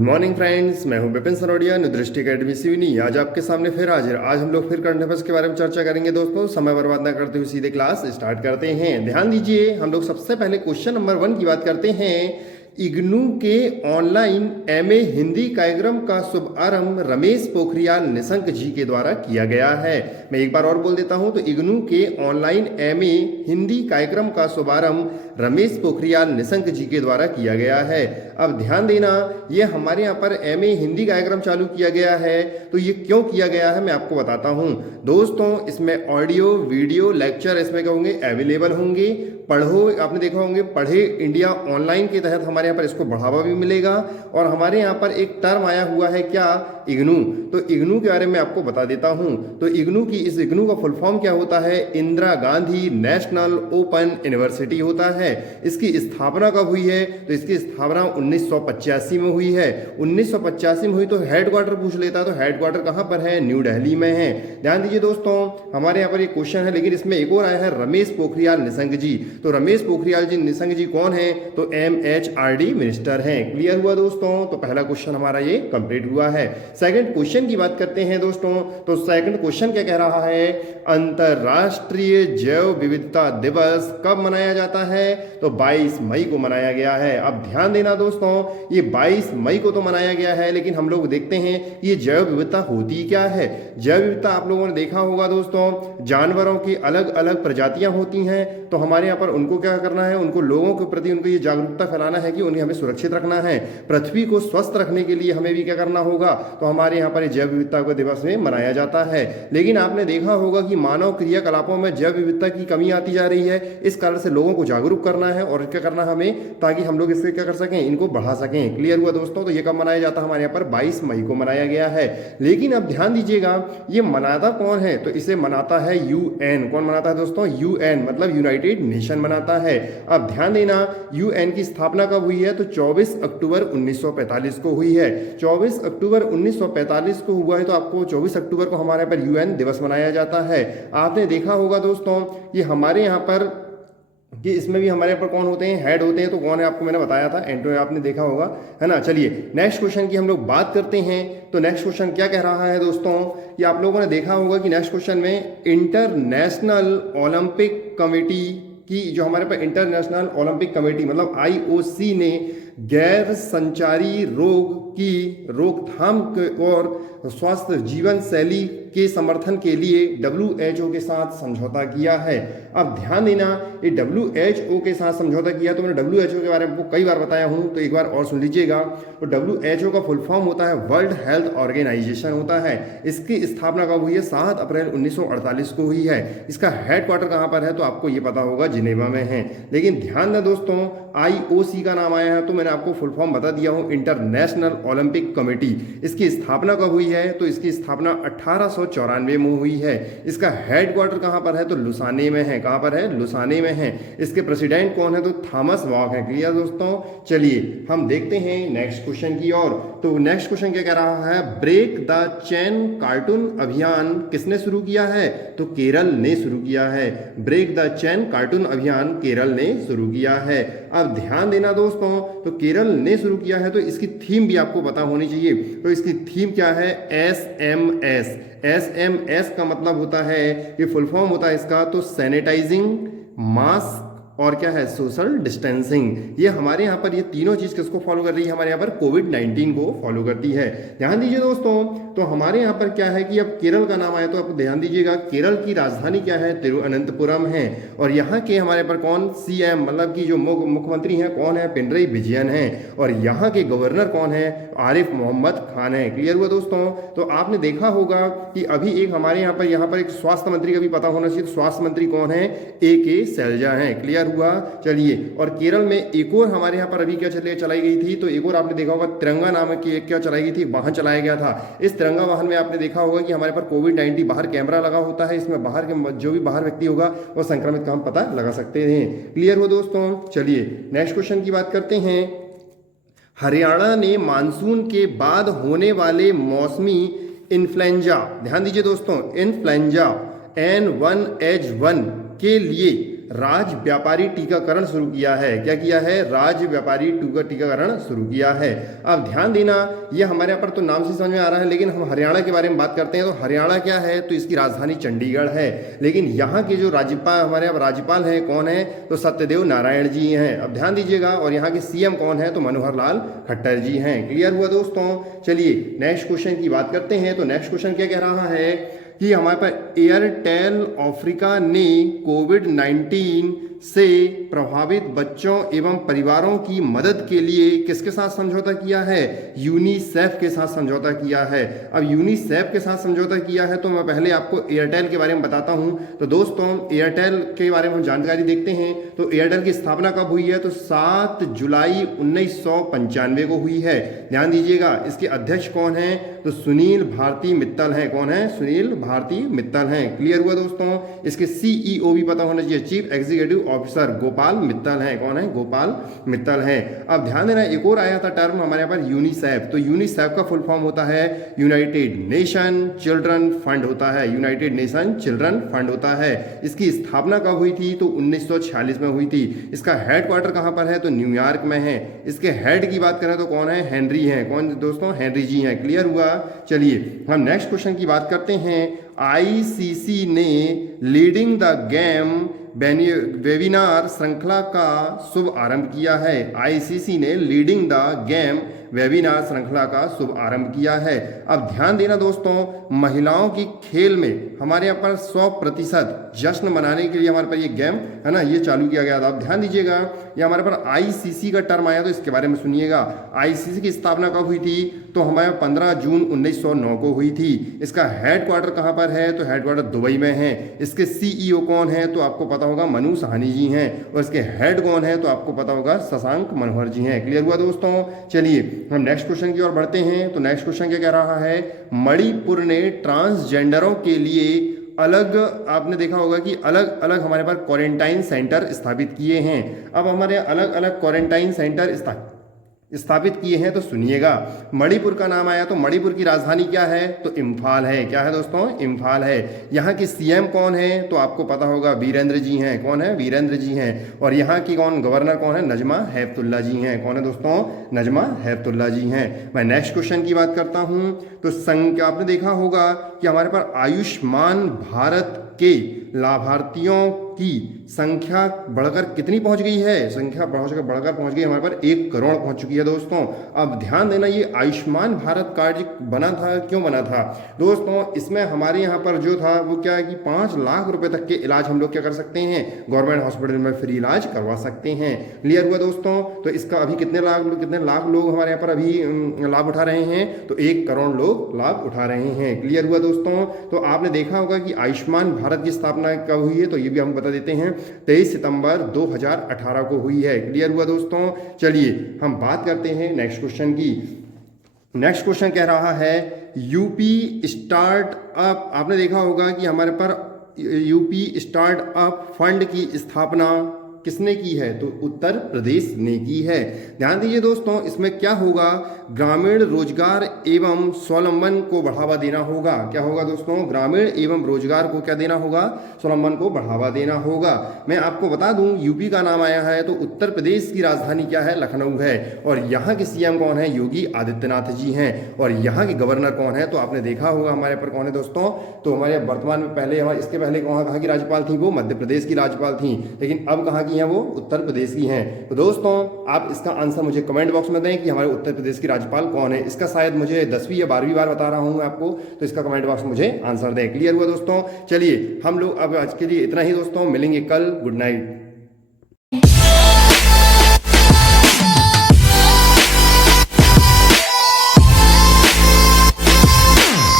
Good morning friends, मैं हूं Vipin Sarodiya, नुदृष्टि academy Seoni. आज आपके सामने फिर हाजिर। आज हम लोग फिर करंट अफेयर्स के बारे में चर्चा करेंगे। दोस्तों, समय बर्बाद ना करते हुए सीधे क्लास स्टार्ट करते हैं। ध्यान दीजिए, हम लोग सबसे पहले क्वेश्चन नंबर 1 की बात करते हैं। इग्नू के ऑनलाइन एमए हिंदी कार्यक्रम का शुभारंभ रमेश पोखरियाल निशंक जी के द्वारा किया गया है। मैं एक बार और बोल देता हूं, तो इग्नू के ऑनलाइन एमए हिंदी कार्यक्रम का शुभारंभ रमेश पोखरियाल निशंक जी के द्वारा किया गया है। अब ध्यान देना, ये हमारे यहाँ पर एमए हिंदी कार्यक्रम चालू किया गया है। तो ये क्यों किया गया है मैं आपको बताता हूँ। दोस्तों, इसमें ऑडियो वीडियो लेक्चर इसमें क्या होंगे, अवेलेबल होंगे। पढ़ो, आपने देखा होंगे पढ़े इंडिया ऑनलाइन के तहत हमारे यहाँ पर इसको बढ़ावा भी मिलेगा। और हमारे यहाँ पर एक टर्म आया हुआ है, क्या, इग्नू। तो इग्नू के बारे में आपको बता देता हूं। तो इस इग्नू का फुल फॉर्म क्या होता है, Indira Gandhi national open university होता है। इसकी स्थापना कब हुई है, तो इसकी स्थापना 1985 में हुई है। 1985 में हुई। तो हेडक्वार्टर पूछ लेता, तो हेडक्वार्टर कहां पर है, न्यू दिल्ली में है। ध्यान दीजिए दोस्तों, हमारे यहाँ पर एक क्वेश्चन है, लेकिन इसमें एक और आया है, रमेश पोखरियाल निशंक जी। तो रमेश पोखरियाल जी निशंक जी कौन है, तो MHRD मिनिस्टर हैं। क्लियर हुआ दोस्तों। तो पहला क्वेश्चन हमारा ये कंप्लीट हुआ है। सेकंड क्वेश्चन की बात करते हैं दोस्तों। तो सेकंड क्वेश्चन क्या कह रहा है, अंतरराष्ट्रीय जैव विविधता दिवस कब मनाया जाता है, तो 22 मई को मनाया गया है। अब ध्यान देना दोस्तों, ये 22 मई को तो मनाया गया है, लेकिन हम लोग देखते हैं ये जैव विविधता होती क्या है। जैव विविधता आप लोगों ने देखा होगा दोस्तों, जानवरों की अलग अलग प्रजातियां होती हैं। तो हमारे यहाँ पर उनको क्या करना है, उनको लोगों के प्रति उनको ये जागरूकता फैलाना है कि उन्हें हमें सुरक्षित रखना है। पृथ्वी को स्वस्थ रखने के लिए हमें भी क्या करना होगा, तो हमारे यहाँ पर जैव विविधता को दिवस में मनाया जाता है। लेकिन आपने देखा होगा कि मानव क्रियाकलापों में जैव विविधता की कमी आती जा रही है। इस कारण से लोगों को जागरूक करना है और क्या करना हमें, ताकि हम लोग इससे क्या कर सकें, इनको बढ़ा सकें। क्लियर हुआ दोस्तों। तो ये कब मनाया जाता है, हमारे यहाँ पर 22 मई को मनाया गया है। लेकिन अब ध्यान दीजिएगा, ये मनाता कौन है, तो इसे मनाता है UN। कौन मनाता है दोस्तों, UN, मतलब यूनाइटेड नेशन मनाता है। अब ध्यान देना, UN की स्थापना कब हुई है, तो 24 अक्टूबर 1945 को हुई है। 24 अक्टूबर 1945 को हुआ है। तो आपको 24 अक्टूबर को हमारे यहाँ पर UN दिवस मनाया जाता है। आपने देखा होगा दोस्तों, ये हमारे यहाँ पर कि इसमें भी हमारे यहाँ पर कौन होते हैं, हेड होते हैं। तो कौन है, आपको मैंने बताया था, एंटो आपने देखा होगा, है ना। चलिए नेक्स्ट क्वेश्चन की हम लोग बात करते हैं। तो नेक्स्ट क्वेश्चन क्या कह रहा है दोस्तों, कि आप लोगों ने देखा होगा कि नेक्स्ट क्वेश्चन में इंटरनेशनल ओलंपिक कमेटी की, जो हमारे पास इंटरनेशनल ओलंपिक कमेटी मतलब IOC ने गैर संचारी रोग की रोकथाम और स्वास्थ्य जीवन शैली के समर्थन के लिए WHO के साथ समझौता किया है। अब ध्यान देना, ये WHO के साथ समझौता किया। तो मैंने WHO के बारे में आपको कई बार बताया हूं, तो एक बार और सुन लीजिएगा। तो WHO का फुल फॉर्म होता है वर्ल्ड हेल्थ ऑर्गेनाइजेशन होता है। इसकी स्थापना कब हुई है, 7 अप्रैल 1948 को हुई है। इसका हेडक्वार्टर कहां पर है, तो आपको ये पता होगा, जिनेवा में है। लेकिन ध्यान दें दोस्तों, IOC का नाम आया है, तो मैंने आपको फुल फॉर्म बता दिया हूं, इंटरनेशनल ओलंपिक कमेटी। इसकी स्थापना कब हुई है, तो इसकी स्थापना 1894 में हुई है। इसका हेडक्वार्टर कहां पर है, तो लुसाने में है। कहां पर है, लुसाने में है। इसके प्रेसिडेंट कौन है, तो थॉमस वॉक है। क्लियर दोस्तों। चलिए हम देखते हैं नेक्स्ट क्वेश्चन की ओर। तो नेक्स्ट क्वेश्चन क्या कह रहा है, ब्रेक द चेन कार्टून अभियान किसने शुरू किया है, तो केरल ने शुरू किया है। ब्रेक द चेन कार्टून अभियान केरल ने शुरू किया है। अब ध्यान देना दोस्तों, तो केरल ने शुरू किया है, तो इसकी थीम भी आपको पता होनी चाहिए। तो इसकी थीम क्या है, SMS। SMS का मतलब होता है, ये फुल फॉर्म होता है इसका, तो सैनिटाइजिंग, मास्क और क्या है, सोशल डिस्टेंसिंग। ये हमारे यहाँ पर ये तीनों चीज किसको फॉलो कर रही है, हमारे यहाँ पर कोविड-19 को फॉलो करती है। ध्यान दीजिए दोस्तों, तो हमारे यहाँ पर क्या है कि अब केरल का नाम आया, तो आप ध्यान दीजिएगा, केरल की राजधानी क्या है, तिरुवनंतपुरम है। और यहाँ के हमारे पर कौन, CM मतलब कि जो मुख्यमंत्री हैं कौन है, पिनरई विजयन है। और यहाँ के गवर्नर कौन है, आरिफ मोहम्मद खान है। क्लियर हुआ दोस्तों। तो आपने देखा होगा कि अभी एक हमारे यहाँ पर एक स्वास्थ्य मंत्री का भी पता होना चाहिए। स्वास्थ्य मंत्री कौन है, AK शैलजा है। क्लियर हुआ। चलिए, और केरल में एक और हमारे यहाँ पर अभी क्या चलाई गई थी, तो एक और आपने देखा होगा, तिरंगा नामक की एक क्या चलाई गई थी, वाहन चलाया गया था। इस तिरंगा वाहन में आपने देखा होगा कि हमारे पर कोविड-19 बाहर कैमरा लगा होता है। इसमें बाहर के जो भी बाहर व्यक्ति होगा वो संक्रमित का हम पता लगा सकते हैं। क्लियर हो दोस्तों। चलिए नेक्स्ट क्वेश्चन की बात करते हैं। हरियाणा ने मानसून के बाद होने वाले मौसमी इन्फ्लुएंजा, ध्यान दीजिए दोस्तों, इन्फ्लुएंजा N1H1 के लिए राज्य व्यापारी टीकाकरण शुरू किया है? क्या किया है? राज्य व्यापारी टीकाकरण शुरू किया है। अब ध्यान देना, ये हमारे यहाँ पर तो नाम से समझ में आ रहा है, लेकिन हम हरियाणा के बारे में बात करते हैं तो हरियाणा क्या है? तो इसकी राजधानी चंडीगढ़ है। लेकिन यहाँ के जो राज्यपाल हमारे यहाँ राज्यपाल हैं कौन है? तो सत्यदेव नारायण जी हैं। अब ध्यान दीजिएगा, और यहाँ के सीएम कौन है? तो मनोहर लाल खट्टर जी हैं। क्लियर हुआ दोस्तों? चलिए नेक्स्ट क्वेश्चन की बात करते हैं। तो नेक्स्ट क्वेश्चन क्या कह रहा है कि हमारे पास एयरटेल अफ्रीका ने कोविड-19 से प्रभावित बच्चों एवं परिवारों की मदद के लिए किसके साथ समझौता किया है? यूनिसेफ के साथ समझौता किया है। अब यूनिसेफ के साथ समझौता किया है तो मैं पहले आपको एयरटेल के बारे में बताता हूं। तो दोस्तों एयरटेल के बारे में हम जानकारी देखते हैं। तो एयरटेल की स्थापना कब हुई है? तो 7 जुलाई 1995 को हुई है। ध्यान दीजिएगा, इसके अध्यक्ष कौन है? तो सुनील भारती मित्तल हैं। कौन है? सुनील भारती मित्तल हैं। क्लियर हुआ दोस्तों? इसके सीईओ भी पता होना चाहिए, chief executive officer Gopal Mittal हैं। कौन है? गोपाल मित्तल हैं। अब ध्यान देना, एक और आया था टर्म हमारे यहाँ पर यूनिसेफ। तो यूनिसेफ का फुल फॉर्म होता है यूनाइटेड नेशन चिल्ड्रन फंड होता है। यूनाइटेड नेशन चिल्ड्रन फंड होता है। इसकी स्थापना कब हुई थी? तो 1946 में हुई थी। इसका हेडक्वार्टर कहाँ पर है? तो न्यूयॉर्क में है। इसके हेड की बात करें तो कौन है? हेनरी हैं। कौन दोस्तों? हेनरी जी हैं। क्लियर हुआ? चलिए हम नेक्स्ट क्वेश्चन की बात करते हैं। आईसीसी ने लीडिंग द गेम वेबिनार श्रृंखला का शुभ आरंभ किया है। आईसीसी ने लीडिंग द गेम वेबिनार श्रृंखला का शुभ आरंभ किया है। अब ध्यान देना दोस्तों, महिलाओं की खेल में हमारे यहाँ पर 100% जश्न मनाने के लिए हमारे पर ये गेम है ना, ये चालू किया गया था। अब ध्यान दीजिएगा, ये हमारे पर आईसीसी का टर्म आया तो इसके बारे में सुनिएगा। आईसीसी की स्थापना कब हुई थी? तो हमारे 15 जून 1909 को हुई थी। इसका हेडक्वार्टर कहाँ पर है? तो हेडक्वार्टर दुबई में है। इसके सीईओ कौन है? तो आपको पता होगा मनु साहनी जी हैं। और इसके हेड कौन है? तो आपको पता होगा शशांक मनोहर जी हैं। क्लियर हुआ दोस्तों? चलिए हम नेक्स्ट क्वेश्चन की ओर बढ़ते हैं। तो नेक्स्ट क्वेश्चन क्या कह रहा है? मणिपुर ने ट्रांसजेंडरों के लिए अलग, आपने देखा होगा कि अलग अलग हमारे पास क्वारंटाइन सेंटर स्थापित किए हैं। अब हमारे अलग अलग क्वारंटाइन सेंटर स्थापित किए हैं तो सुनिएगा। मणिपुर का नाम आया तो मणिपुर की राजधानी क्या है? तो इम्फाल है। क्या है दोस्तों? इम्फाल है। यहाँ की सीएम कौन है? तो आपको पता होगा वीरेंद्र जी हैं। कौन है? वीरेंद्र जी हैं। और यहाँ की गवर्नर कौन है? नजमा हेपतुल्ला जी हैं। कौन है दोस्तों? नजमा हेपतुल्ला जी हैं। मैं नेक्स्ट क्वेश्चन की बात करता हूँ। तो आपने देखा होगा कि हमारे पास आयुष्मान भारत के लाभार्थियों की संख्या बढ़कर कितनी पहुंच गई है? संख्या बढ़कर पहुंच गई हमारे पर 1 करोड़ पहुंच चुकी है दोस्तों। अब ध्यान देना, ये आयुष्मान भारत कार्ड बना था, क्यों बना था दोस्तों? इसमें हमारे यहाँ पर जो था वो क्या है कि 5 लाख रुपए तक के इलाज हम लोग क्या कर सकते हैं? गवर्नमेंट हॉस्पिटल में फ्री इलाज करवा सकते हैं। क्लियर हुआ दोस्तों? तो इसका अभी कितने लाख लोग हमारे यहाँ पर अभी लाभ उठा रहे हैं? तो 1 करोड़ लोग लाभ उठा रहे हैं। क्लियर हुआ दोस्तों? तो आपने देखा होगा कि आयुष्मान भारत की स्थापना कब हुई है? तो ये भी हम बता देते हैं, 23 सितंबर 2018 को हुई है। क्लियर हुआ दोस्तों? चलिए हम बात करते हैं नेक्स्ट क्वेश्चन की। नेक्स्ट क्वेश्चन कह रहा है यूपी स्टार्टअप, आपने देखा होगा कि हमारे पर यूपी स्टार्टअप फंड की स्थापना किसने की है? तो उत्तर प्रदेश ने की है। ध्यान दीजिए दोस्तों, इसमें क्या होगा? ग्रामीण रोजगार एवं स्वावलंबन को बढ़ावा देना होगा। क्या होगा दोस्तों? ग्रामीण एवं रोजगार को क्या देना होगा? स्वावलंबन को बढ़ावा देना होगा। मैं आपको बता दूं, यूपी का नाम आया है तो उत्तर प्रदेश की राजधानी क्या है? लखनऊ है। और यहाँ के सीएम कौन है? योगी आदित्यनाथ जी हैं। और यहाँ के गवर्नर कौन है? तो आपने देखा होगा हमारे पर कौन है दोस्तों? तो हमारे वर्तमान में पहले इसके पहले कहाँ की राज्यपाल थी? वो मध्य प्रदेश की राज्यपाल थी। लेकिन अब कहाँ हैं? वो उत्तर प्रदेश की हैं। तो दोस्तों आप इसका आंसर मुझे कमेंट बॉक्स में दें कि हमारे उत्तर प्रदेश की राज्यपाल कौन है। इसका शायद मुझे 10वीं या 12वीं बार बता रहा हूं आपको, तो इसका कमेंट बॉक्स में मुझे आंसर दें। क्लियर हुआ दोस्तों? चलिए हम लोग अब आज के लिए इतना ही दोस्तों, मिलेंगे कल। Good night.